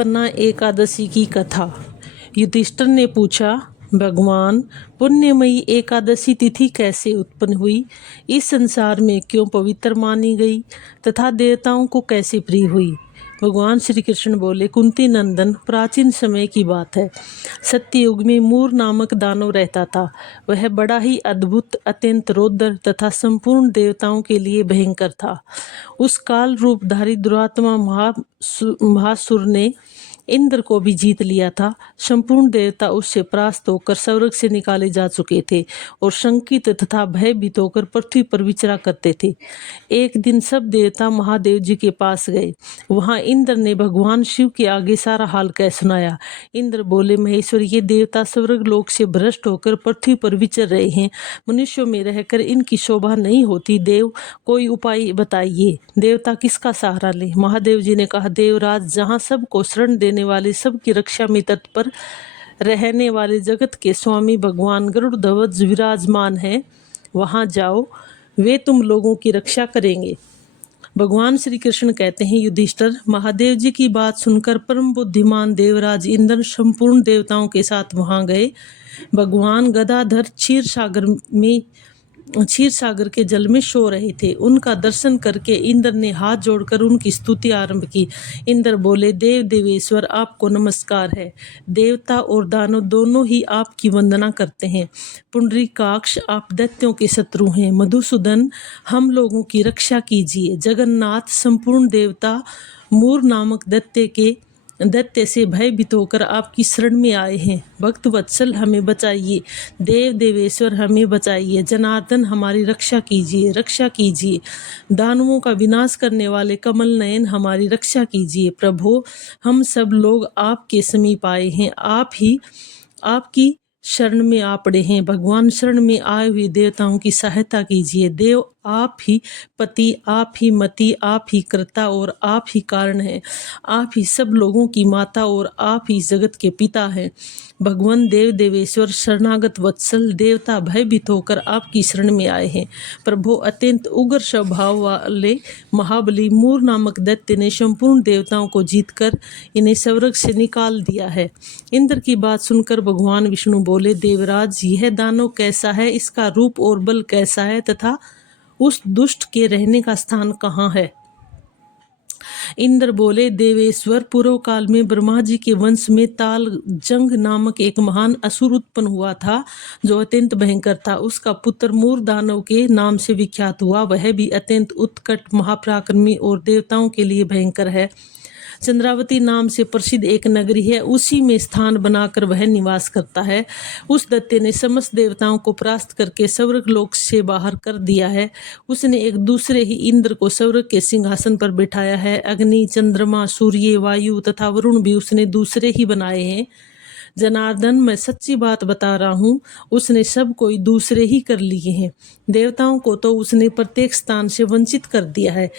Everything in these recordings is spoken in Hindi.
उत्पन्ना एकादशी की कथा। युधिष्ठिर ने पूछा, भगवान, पुण्यमयी एकादशी तिथि कैसे उत्पन्न हुई, इस संसार में क्यों पवित्र मानी गई तथा देवताओं को कैसे प्रिय हुई। भगवान श्री कृष्ण बोले, कुंती नंदन, प्राचीन समय की बात है। सत्ययुग में मूर नामक दानव रहता था। वह बड़ा ही अद्भुत, अत्यंत रौद्र तथा संपूर्ण देवताओं के लिए भयंकर था। उस काल रूपधारी दुरात्मा महासुर ने इंद्र को भी जीत लिया था। संपूर्ण देवता उससे परास्त होकर स्वर्ग से निकाले जा चुके थे और शंकित तथा भयभीत होकर पृथ्वी पर विचरा करते थे। एक दिन सब देवता महादेव जी के पास गए। वहां इंद्र ने भगवान शिव के आगे सारा हाल कह सुनाया। इंद्र बोले, महेश्वर, ये देवता स्वर्ग लोक से भ्रष्ट होकर पृथ्वी पर विचर रहे हैं। मनुष्यों में रहकर इनकी शोभा नहीं होती। देव, कोई उपाय बताइए। देवता किसका सहारा ले। महादेव जी ने कहा, देवराज, जहाँ सबको शरण देने वाले, सबकी रक्षा में तत्पर रहने वाले जगत के स्वामी भगवान गरुड़ ध्वज विराजमान हैं, वहां जाओ, वे तुम लोगों की रक्षा करेंगे। भगवान श्री कृष्ण कहते हैं, युधिष्ठिर, महादेव जी की बात सुनकर परम बुद्धिमान देवराज इंद्र संपूर्ण देवताओं के साथ वहां गए। भगवान गदाधर क्षीर सागर के जल में सो रहे थे। उनका दर्शन करके इंद्र ने हाथ जोड़कर उनकी स्तुति आरंभ की। इंद्र बोले, देव देवेश्वर, आपको नमस्कार है। देवता और दानव दोनों ही आपकी वंदना करते हैं। पुंडरीकाक्ष, आप दैत्यों के शत्रु हैं। मधुसूदन, हम लोगों की रक्षा कीजिए। जगन्नाथ, संपूर्ण देवता मूर नामक दैत्य से भयभीत होकर आपकी शरण में आए हैं। भक्त वत्सल, हमें बचाइए। देव देवेश्वर, हमें बचाइए। जनार्दन, हमारी रक्षा कीजिए, रक्षा कीजिए। दानवों का विनाश करने वाले कमल नयन, हमारी रक्षा कीजिए। प्रभो, हम सब लोग आपके समीप आए हैं। आप ही आपकी शरण में आ पड़े हैं। भगवान, शरण में आए हुए देवताओं की सहायता कीजिए। देव, आप ही पति, आप ही मति, आप ही कर्ता और आप ही कारण हैं। आप ही सब लोगों की माता और आप ही जगत के पिता हैं। भगवान देव देवेश्वर, शरणागत वत्सल देवता भयभीत होकर आपकी शरण में आए हैं। प्रभु, अत्यंत उग्र स्वभाव वाले महाबली मूर नामक दैत्य ने संपूर्ण देवताओं को जीतकर इन्हें स्वर्ग से निकाल दिया है। इंद्र की बात सुनकर भगवान विष्णु बोले, देवराज, यह दानव कैसा है, इसका रूप और बल कैसा है तथा उस दुष्ट के रहने का स्थान कहाँ है। इंद्र बोले, देवेश्वर, पूर्व काल में ब्रह्मा जी के वंश में ताल जंग नामक एक महान असुर उत्पन्न हुआ था, जो अत्यंत भयंकर था। उसका पुत्र मूर दानव के नाम से विख्यात हुआ। वह भी अत्यंत उत्कट, महापराक्रमी और देवताओं के लिए भयंकर है। चंद्रावती नाम से प्रसिद्ध एक नगरी है, उसी में स्थान बनाकर वह निवास करता है। उस दैत्य ने समस्त देवताओं को परास्त करके स्वर्ग लोक से बाहर कर दिया है। उसने एक दूसरे ही इंद्र को स्वर्ग के सिंहासन पर बिठाया है। अग्नि, चंद्रमा, सूर्य, वायु तथा वरुण भी उसने दूसरे ही बनाए हैं। जनार्दन, मैं सच्ची बात बता रहा हूँ, उसने सब कोई दूसरे ही कर लिए हैं। देवताओं को तो उसने प्रत्येक स्थान से वंचित कर दिया है।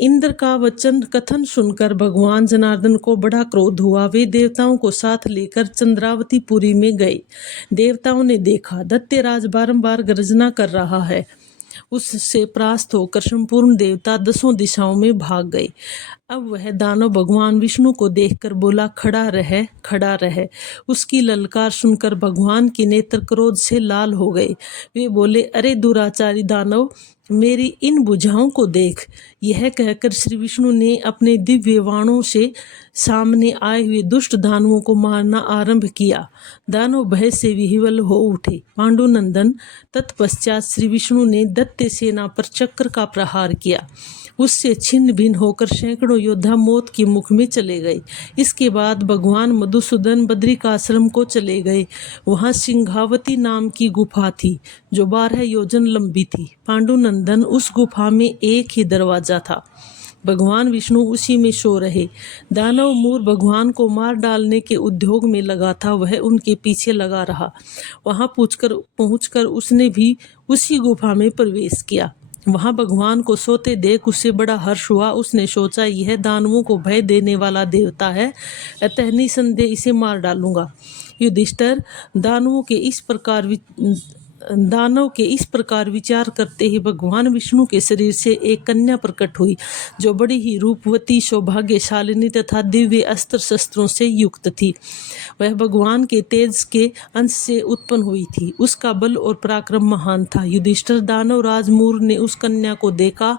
इंद्र का वचन कथन सुनकर भगवान जनार्दन को बड़ा क्रोध हुआ। वे देवताओं को साथ लेकर चंद्रावती पुरी में गए। देवताओं ने देखा, दैत्यराज बारंबार गर्जना कर रहा है। उससे परास्त होकर संपूर्ण देवता दसों दिशाओं में भाग गए। अब वह दानव भगवान विष्णु को देखकर बोला, खड़ा रह, खड़ा रह। उसकी ललकार सुनकर भगवान के नेत्र क्रोध से लाल हो गए। वे बोले, अरे दुराचारी दानव, मेरी इन भुजाओं को देख। यह कहकर श्री विष्णु ने अपने दिव्य बाणों से सामने आए हुए दुष्ट दानवों को मारना आरंभ किया। दानव भय से विह्वल हो उठे। पांडुनंदन, तत्पश्चात श्री विष्णु ने दैत्य सेना पर चक्र का प्रहार किया। उससे छिन्न भिन्न होकर सैकड़ों योद्धा मौत के मुख में चले गए। इसके बाद भगवान मधुसूदन बद्रिकाश्रम को चले गए। वहां सिंहावती नाम की गुफा थी, जो 12 योजन लंबी थी। पांडुनंदन, उस गुफा में एक ही दरवाजा था। भगवान विष्णु उसी में सो रहे। दानव मूर भगवान को मार डालने के उद्योग में लगा था। वह उनके पीछे लगा रहा। वहां पहुंचकर उसने भी उसी गुफा में प्रवेश किया। वहां भगवान को सोते देख उसे बड़ा हर्ष हुआ। उसने सोचा, यह दानवों को भय देने वाला देवता है, अतः निसंदेह इसे मार डालूंगा। युधिष्ठिर, दानवों के इस प्रकार दानव के इस प्रकार विचार करते ही भगवान विष्णु के शरीर से एक कन्या प्रकट हुई, जो बड़ी ही रूपवती, सौभाग्यशालिनी तथा दिव्य अस्त्र शस्त्रों से युक्त थी। वह भगवान के तेज के अंश से उत्पन्न हुई थी। उसका बल और पराक्रम महान था। युधिष्ठिर दानव राज मूर ने उस कन्या को देखा।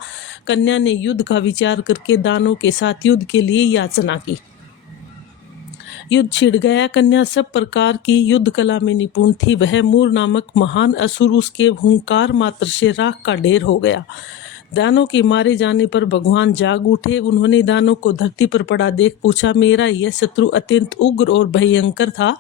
कन्या ने युद्ध का विचार करके दानव के साथ युद्ध के लिए याचना की। युद्ध छिड़ गया। कन्या सब प्रकार की युद्ध कला में निपुण थी। वह मूर नामक महान असुर उसके हुंकार मात्र से राख का ढेर हो गया। दानव के मारे जाने पर भगवान जाग उठे। उन्होंने दानव को धरती पर पड़ा देख पूछा, मेरा यह शत्रु अत्यंत उग्र और भयंकर था,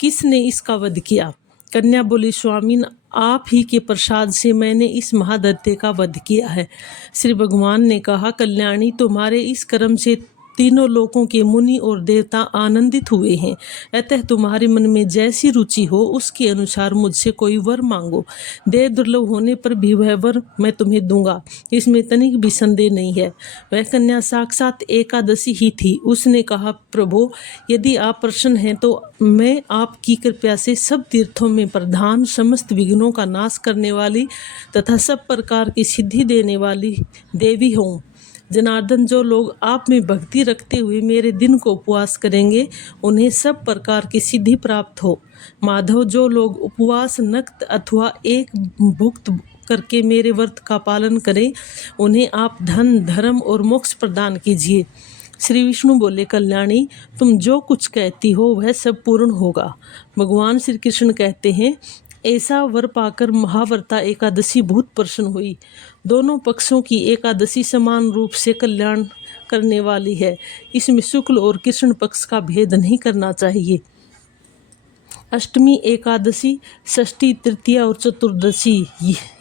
किसने इसका वध किया? कन्या बोली, स्वामीन, आप ही के प्रसाद से मैंने इस महादैत्य का वध किया है। श्री भगवान ने कहा, कल्याणी, तुम्हारे इस कर्म से तीनों लोकों के मुनि और देवता आनंदित हुए हैं। अतः तुम्हारे मन में जैसी रुचि हो उसके अनुसार मुझसे कोई वर मांगो। देव दुर्लभ होने पर भी वह वर मैं तुम्हें दूंगा, इसमें तनिक भी संदेह नहीं है। वह कन्या साक्षात एकादशी ही थी। उसने कहा, प्रभो, यदि आप प्रसन्न हैं तो मैं आपकी कृपा से सब तीर्थों में प्रधान, समस्त विघ्नों का नाश करने वाली तथा सब प्रकार की सिद्धि देने वाली देवी हूँ। जनार्दन, जो लोग आप में भक्ति रखते हुए मेरे दिन को उपवास करेंगे उन्हें सब प्रकार की सिद्धि प्राप्त हो। माधव, जो लोग उपवास, नक्त अथवा एक भुक्त करके मेरे व्रत का पालन करें उन्हें आप धन, धर्म और मोक्ष प्रदान कीजिए। श्री विष्णु बोले, कल्याणी, तुम जो कुछ कहती हो वह सब पूर्ण होगा। भगवान श्री कृष्ण कहते हैं, ऐसा वर पाकर महाव्रता एकादशी बहुत प्रसन्न हुई। दोनों पक्षों की एकादशी समान रूप से कल्याण करने वाली है। इसमें शुक्ल और कृष्ण पक्ष का भेद नहीं करना चाहिए। अष्टमी, एकादशी, षष्ठी, तृतीया और चतुर्दशी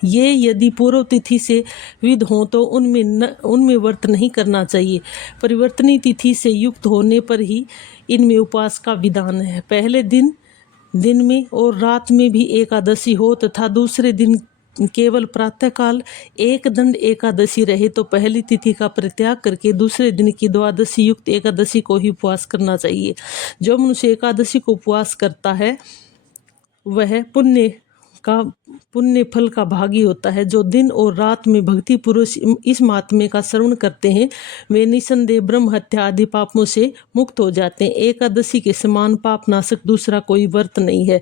ये यदि पूर्व तिथि से विध हों तो उनमें व्रत नहीं करना चाहिए। परिवर्तनी तिथि से युक्त होने पर ही इनमें उपवास का विधान है। पहले दिन में और रात में भी एकादशी हो तथा दूसरे दिन केवल प्रातःकाल एक दंड एकादशी रहे तो पहली तिथि का परित्याग करके दूसरे दिन की द्वादशी युक्त एकादशी को ही उपवास करना चाहिए। जो मनुष्य एकादशी को उपवास करता है वह पुण्य फल का भागी होता है। जो दिन और रात में भक्ति पुरुष इस महात्म्य का श्रवण करते हैं वे निसंदेह ब्रह्म हत्या आदि पापों से मुक्त हो जाते हैं। एकादशी के समान पाप नाशक दूसरा कोई व्रत नहीं है।